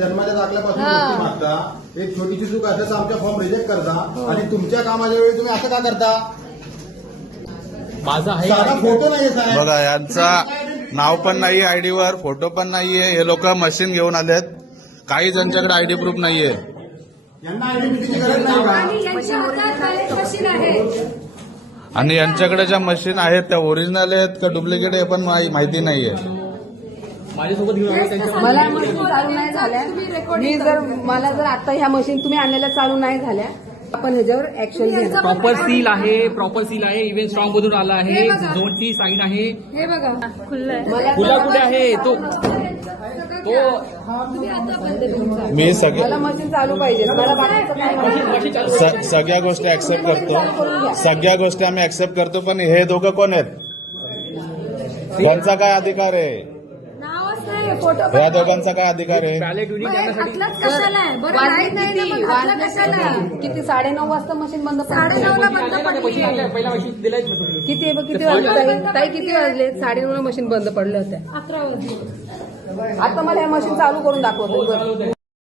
जन्माच्या दाखल्यापासून हा. गोष्टी मागता. एक छोटीशी चूक असल्यास आमच्या फॉर्म रिजेक्ट करता. आणि तुमच्या कामाच्या वेळी तुम्ही असं का करता? माझा साधा फोटो नाही साहेब. बघा यांचा नाव पण नाही आयडी वर फोटो पण नाहीये. हे लोक मशीन घेऊन आलेत. काही ज्यांच्याकडे आयडी प्रूफ नाहीये. यांना आयडेंटिटीची गरज नाही का? आणि यांच्या हातात बॅलेट मशीन आहे. आणि यांच्याकडे ज्या मशीन आहेत त्या ओरिजिनल आहेत का डुप्लिकेट हे पण माहि- माहिती नाहीये. माझ्यासोबत घेऊन आले त्यांच्या मला मशीन चालू नाही झाल्या. तुम्ही मी रेकॉर्डिंग जर मला जर आता ह्या मशीन तुम्ही आणलेल्या चालू नाही झाल्या आपण ह्याच्यावर ऍक्शन घेणार. प्रॉपर सील आहे प्रॉपर सील आहे इव्हन स्ट्रॉंग मधून आला आहे हे बघा. झोनची साईन आहे. हे बघा. खुल्लंय. मला खुला कुठे आहे? तो तो मी सगळे मला मशीन चालू पाहिजे. मला बाकीचं काय नाही. मशीन चालू स- सगळ्या गोष्टी ऍक्सेप्ट करतो. सगळ्या गोष्टी आम्ही ऍक्सेप्ट करतो पण हे दोघं कोण आहेत? त्यांचा काय अधिकार आहे? नावच नाही फोटो या दोघांचा काय अधिकार आहे बॅलेट युनिट करण्यासाठी हातलाच कशाला आहे बरं वाजले माहीत नाही ना किती? मग हातला वाजले कशाला किती? किती साडेनऊ वाजता मशीन बंद पडली. साडेनऊला बंद पडली पहिला ना तुम्ही. किती आहे बघ, किती वाजले ताई? ताई किती वाजले साडेनऊ मशीन बंद पडल्या होत्या अकरा वाजले आता मला ह्या मशीन चालू करून दाखवतो